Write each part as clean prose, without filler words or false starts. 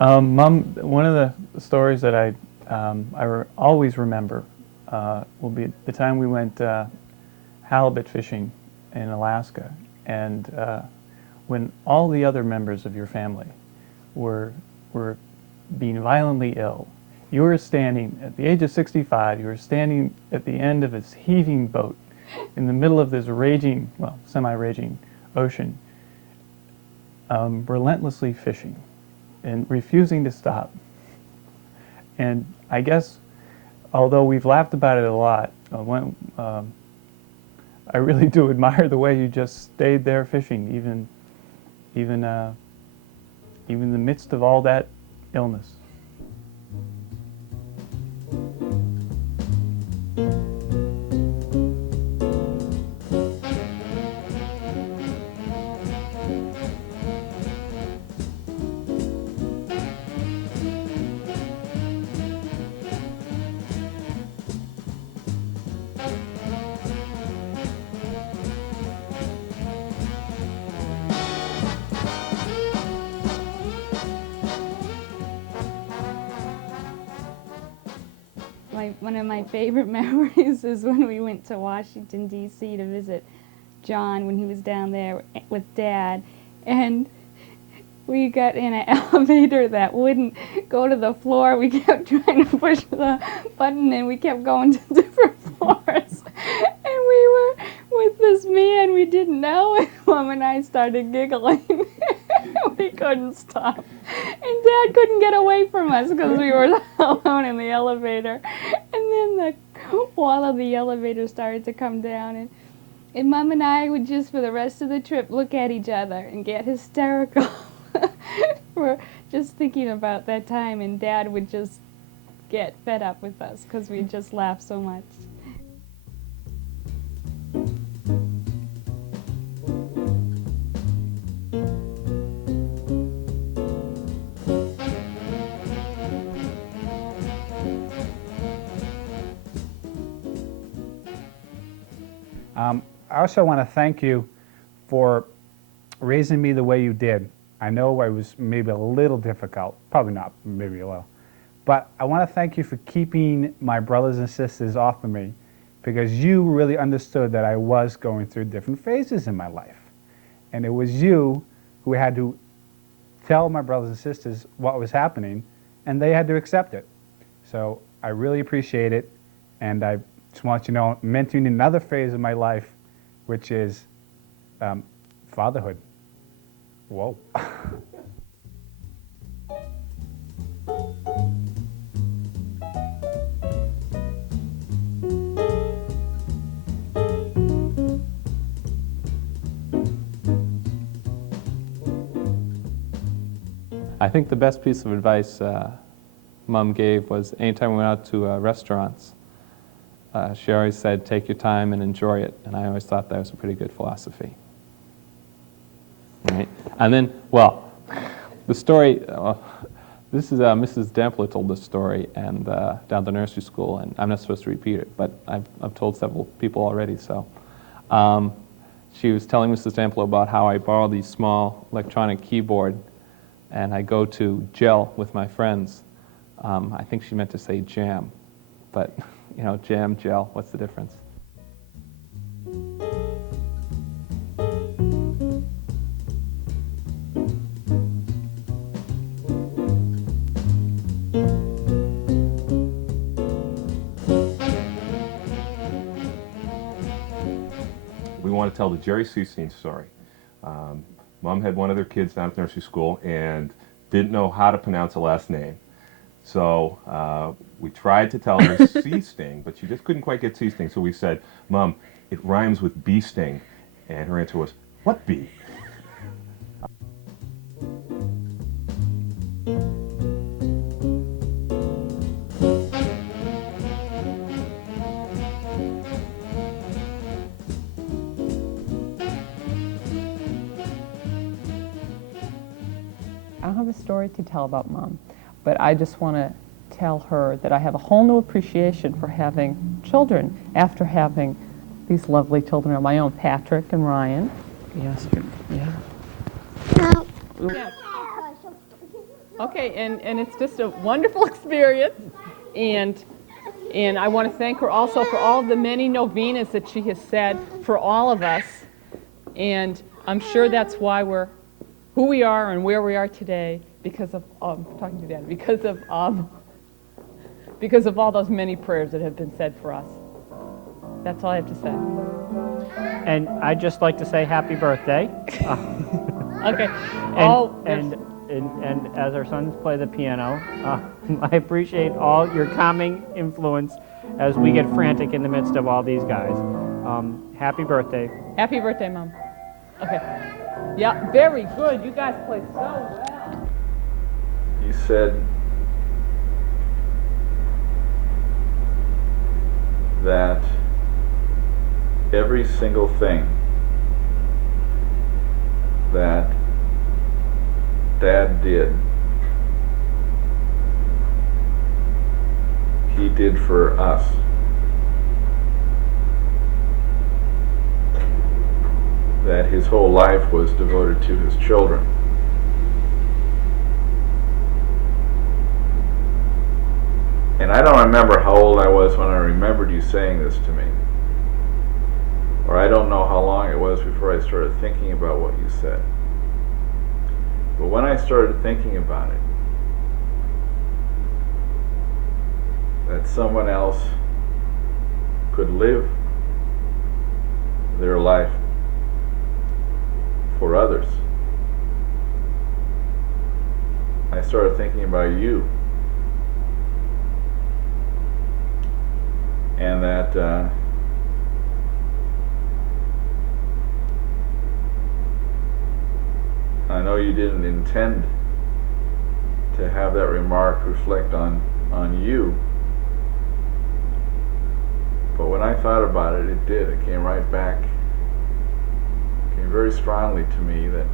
Mom, one of the stories that always remember will be the time we went halibut fishing in Alaska, and when all the other members of your family were were being violently ill. You were standing at the age of 65. You were standing at the end of this heaving boat in the middle of this raging, well, semi-raging ocean, relentlessly fishing and refusing to stop. And I guess, although we've laughed about it a lot, I really do admire the way you just stayed there fishing, even in the midst of all that illness. One of my favorite memories is when we went to Washington, D.C. to visit John when he was down there with Dad. And we got in an elevator that wouldn't go to the floor. We kept trying to push the button and we kept going to different floors. And we were with this man we didn't know, and Mom and I started giggling. We couldn't stop. And Dad couldn't get away from us because we were alone in the elevator. And then the wall of the elevator started to come down, and Mom and I would just, for the rest of the trip, look at each other and get hysterical. We're just thinking about that time, and Dad would just get fed up with us because we just laughed so much. I also want to thank you for raising me the way you did. I know I was maybe a little difficult, probably not, maybe a little. But I want to thank you for keeping my brothers and sisters off of me, because you really understood that I was going through different phases in my life. And it was you who had to tell my brothers and sisters what was happening, and they had to accept it. So I really appreciate it, and I just want you to know I'm entering another phase of my life, which is fatherhood. Whoa. I think the best piece of advice Mom gave was anytime we went out to restaurants, she always said, take your time and enjoy it. And I always thought that was a pretty good philosophy. Right? And then, well, the story, this is Mrs. Dampler told this story and down at the nursery school, and I'm not supposed to repeat it, but I've told several people already. So she was telling Mrs. Dampler about how I borrow these small electronic keyboard, and I go to gel with my friends. I think she meant to say jam, but you know, jam, gel, what's the difference? We want to tell the Jerry Seestein story. Mom had one of their kids down at nursery school and didn't know how to pronounce a last name. So we tried to tell her Seesting, but she just couldn't quite get Seesting. So we said, Mom, it rhymes with bee sting. And her answer was, what bee? I don't have a story to tell about Mom, but I just want to tell her that I have a whole new appreciation for having children after having these lovely children of my own, Patrick and Ryan. Yes, yeah. Yeah. Okay, and it's just a wonderful experience, and I want to thank her also for all of the many novenas that she has said for all of us, and I'm sure that's why we're who we are and where we are today, because of talking to Dad, because of all those many prayers that have been said for us. That's all I have to say. And I'd just like to say happy birthday. Okay. And, and as our sons play the piano, I appreciate all your calming influence as we get frantic in the midst of all these guys. Happy birthday. Happy birthday, Mom. Okay. Yeah, very good. You guys played so well. You said that every single thing that Dad did, he did for us. That his whole life was devoted to his children. And I don't remember how old I was when I remembered you saying this to me. Or I don't know how long it was before I started thinking about what you said. But when I started thinking about it, that someone else could live their life for others, I started thinking about you. And that I know you didn't intend to have that remark reflect on you, but when I thought about it, it did. It came right back. It came very strongly to me that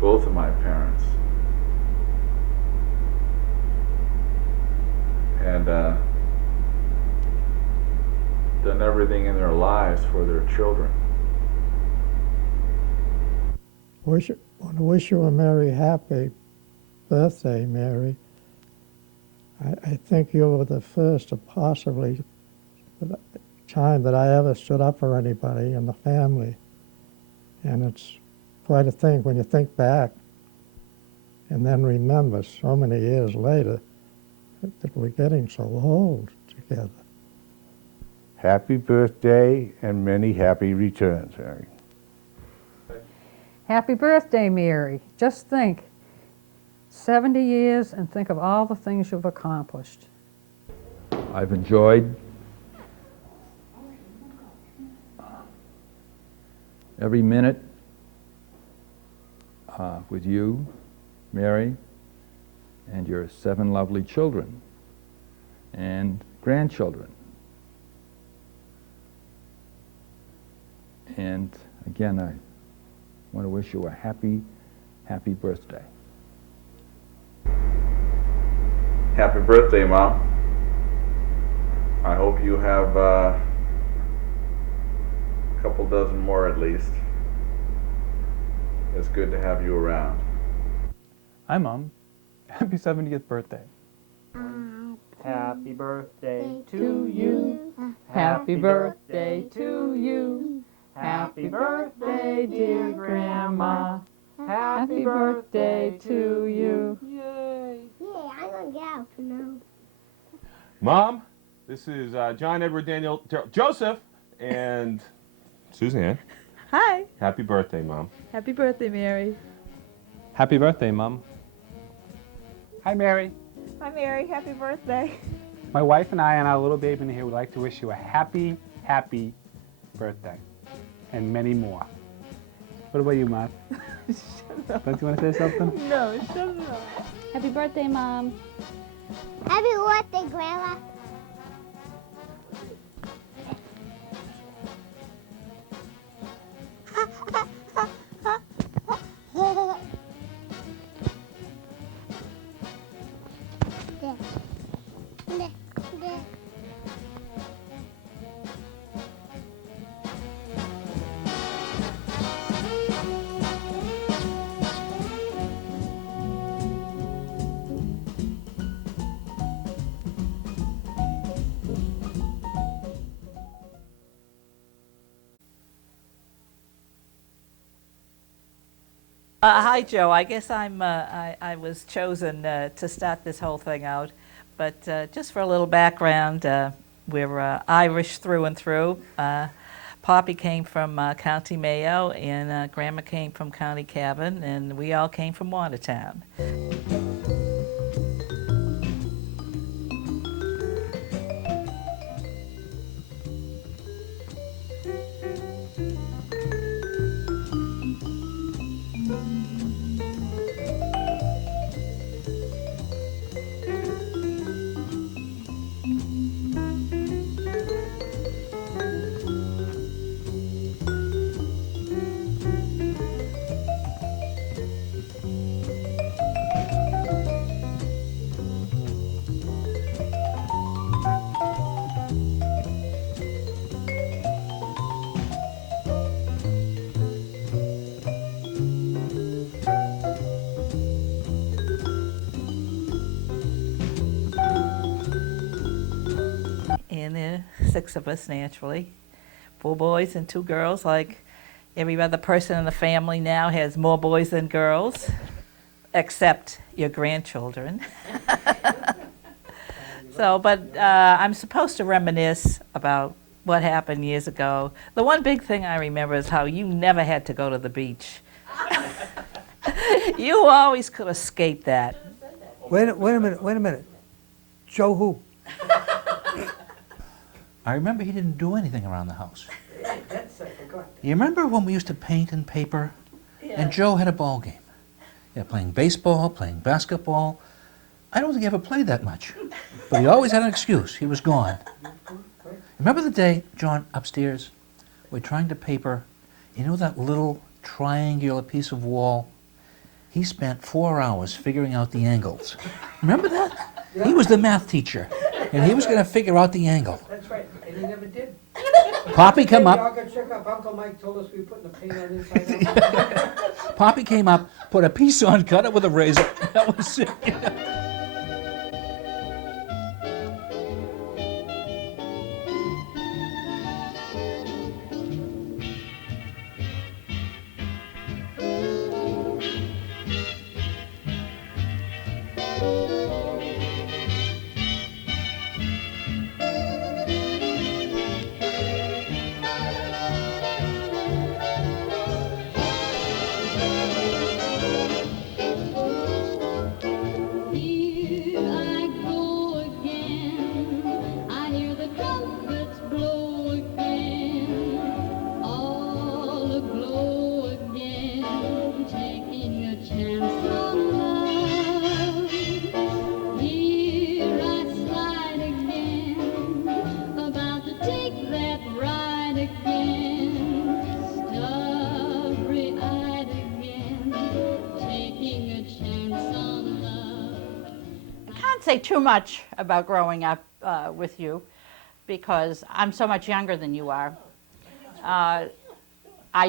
both of my parents had done everything in their lives for their children. I want to wish you a very happy birthday, Mary. I think you were the first, or possibly the time that I ever stood up for anybody in the family. And it's quite a thing when you think back and then remember so many years later that we're getting so old together. Happy birthday and many happy returns, Harry. Happy birthday, Mary. Just think, 70 years, and think of all the things you've accomplished. I've enjoyed every minute with you, Mary, and your 7 lovely children and grandchildren. And again, I want to wish you a happy, happy birthday. Happy birthday, Mom. I hope you have a couple dozen more at least. It's good to have you around. Hi, Mom. Happy 70th birthday. Happy birthday to you. Happy birthday to you. Happy birthday, dear Grandma. Happy birthday to you. Yay. Yeah, I'm gonna get out for now. Mom, this is John Edward Daniel Joseph and Suzanne. Hi. Happy birthday, Mom. Happy birthday, Mary. Happy birthday, Mom. Hi, Mary. Hi, Mary. Happy birthday. My wife and I and our little baby in here would like to wish you a happy, happy birthday. And many more. What about you, Mark? Don't you want to say something? No, shut up. Happy birthday, Mom. Happy birthday, Grandma. Hi, Joe. I guess I was chosen to start this whole thing out. But just for a little background, we're Irish through and through. Poppy came from County Mayo, and Grandma came from County Cavan, and we all came from Watertown. And there are 6 of us, naturally. 4 boys and 2 girls, like every other person in the family now has more boys than girls, except your grandchildren. So, but I'm supposed to reminisce about what happened years ago. The one big thing I remember is how you never had to go to the beach. You always could escape that. Wait a minute. Joe who? I remember he didn't do anything around the house. You remember when we used to paint and paper? Yeah. And Joe had a ball game. Yeah, playing baseball, playing basketball. I don't think he ever played that much. But he always had an excuse. He was gone. Remember the day, John, upstairs, we're trying to paper, you know that little triangular piece of wall? He spent 4 hours figuring out the angles. Remember that? Yeah. He was the math teacher, and he was going to figure out the angle. That's right, and he never did. Poppy come up. Y'all could check up. Uncle Mike told us we were putting the paint on inside out. Poppy came up, put a piece on, cut it with a razor. That was it. Say too much about growing up with you because I'm so much younger than you are. I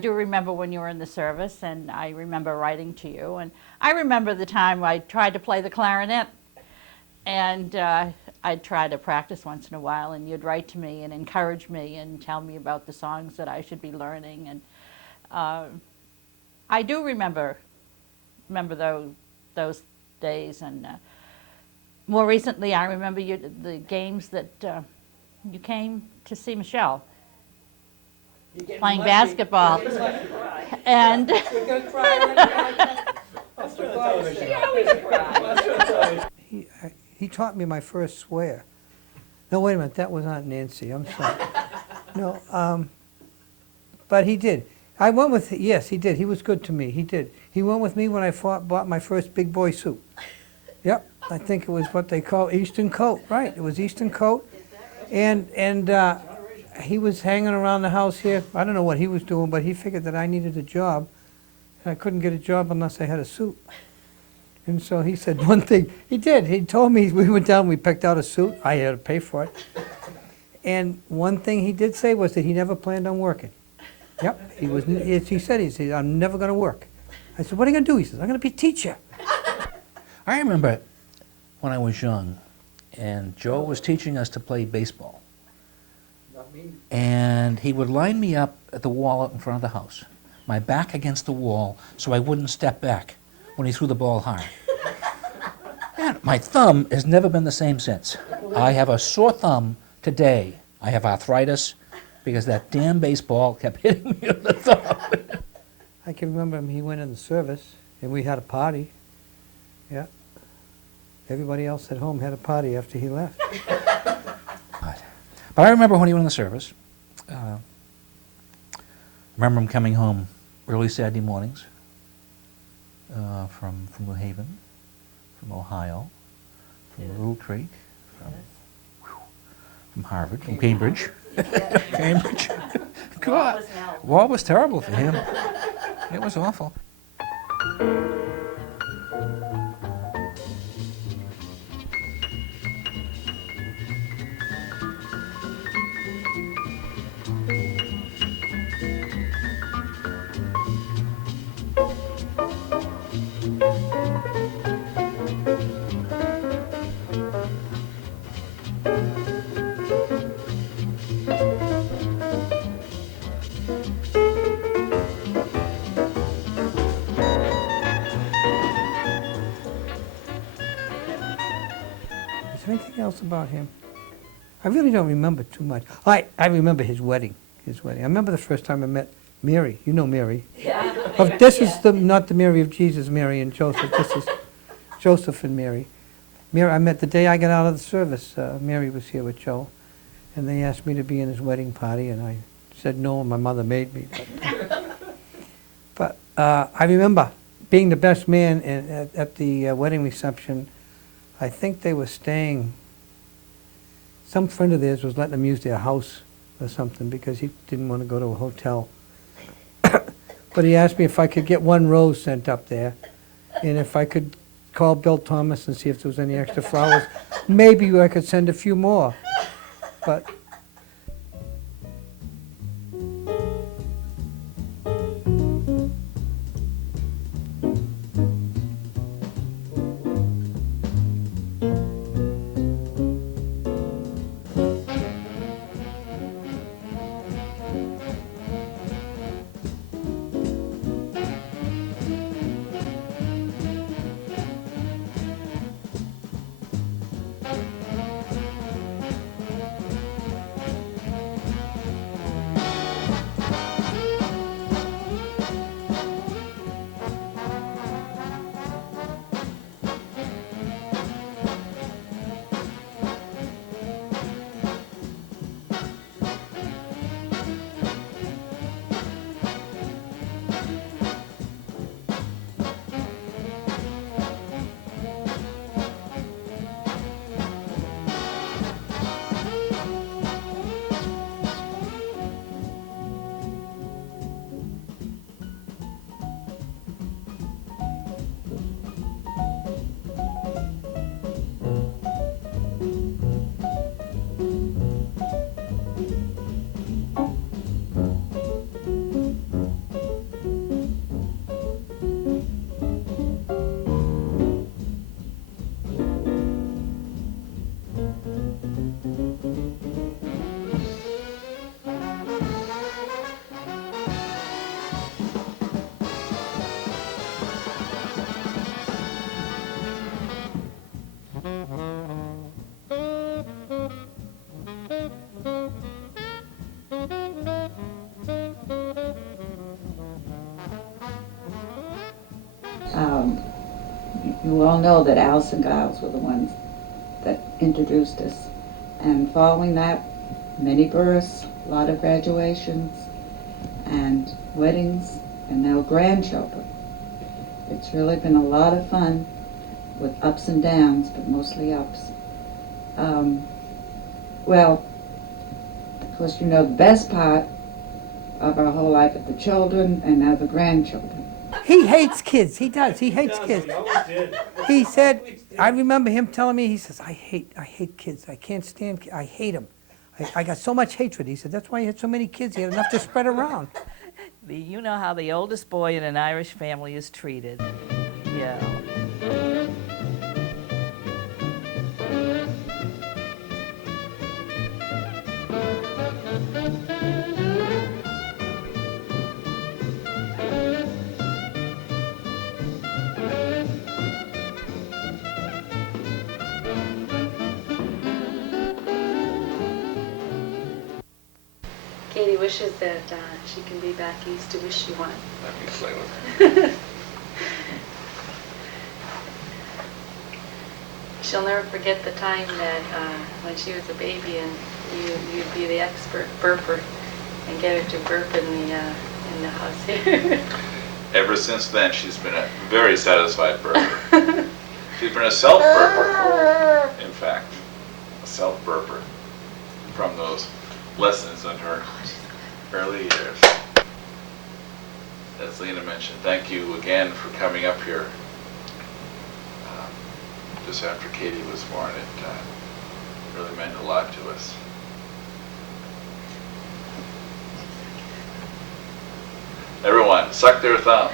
do remember when you were in the service, and I remember writing to you, and I remember the time I tried to play the clarinet, and I'd try to practice once in a while, and you'd write to me and encourage me and tell me about the songs that I should be learning, and I do remember those days. And more recently, I remember the games that you came to see Michelle playing basketball. And he taught me my first swear. No, wait a minute, that was Aunt Nancy. I'm sorry. No, but he did. I went with, yes, he did. He was good to me. He did. He went with me when I bought my first big boy suit. Yep, I think it was what they call Eastern Coat, right? It was Eastern Coat, and he was hanging around the house here. I don't know what he was doing, but he figured that I needed a job, and I couldn't get a job unless I had a suit. And so he said one thing. He did. He told me, we went down, we picked out a suit. I had to pay for it. And one thing he did say was that he never planned on working. Yep, he said, I'm never going to work. I said, what are you going to do? He says, I'm going to be a teacher. I remember when I was young, and Joe was teaching us to play baseball. And he would line me up at the wall out in front of the house my back against the wall so I wouldn't step back when he threw the ball hard. Man, my thumb has never been the same since. I have a sore thumb today. I have arthritis because that damn baseball kept hitting me on the thumb. I can remember him, he went in the service, and we had a party. Yeah. Everybody else at home had a party after he left. But I remember when he went in the service. I remember him coming home early Saturday mornings from New Haven, from Ohio, from Little Creek, from Harvard, from Cambridge. Cambridge. God, war was terrible for him. It was awful. Is there anything else about him? I really don't remember too much. I remember his wedding. His wedding. I remember the first time I met Mary. You know Mary. Yeah. This is not the Mary of Jesus, Mary and Joseph. This is Joseph and Mary. Mary, I met the day I got out of the service. Mary was here with Joe, and they asked me to be in his wedding party, and I said no, and my mother made me. But I remember being the best man at the wedding reception. I think they were staying, some friend of theirs was letting them use their house or something because he didn't want to go to a hotel. But he asked me if I could get one rose sent up there, and if I could call Bill Thomas and see if there was any extra flowers. Maybe I could send a few more. But You all know that Allison Giles were the ones that introduced us. And following that, many births, a lot of graduations, and weddings, and now grandchildren. It's really been a lot of fun with ups and downs, but mostly ups. Well, of course, you know the best part of our whole life are the children and now the grandchildren. he hates kids. He does. He hates kids. He said, I remember him telling me, he says, I hate kids. I can't stand kids. I hate them. I got so much hatred. He said, that's why he had so many kids. He had enough to spread around. You know how the oldest boy in an Irish family is treated. Yeah. Katie wishes that she can be back east to wish you one. Let me play with her. She'll never forget the time that when she was a baby and you'd be the expert burper and get her to burp in the house here. Ever since then, she's been a very satisfied burper. She's been a self-burper, in fact, a self-burper from those lessons in her early years. As Lena mentioned, thank you again for coming up here just after Katie was born. It really meant a lot to us. Everyone, suck their thumbs.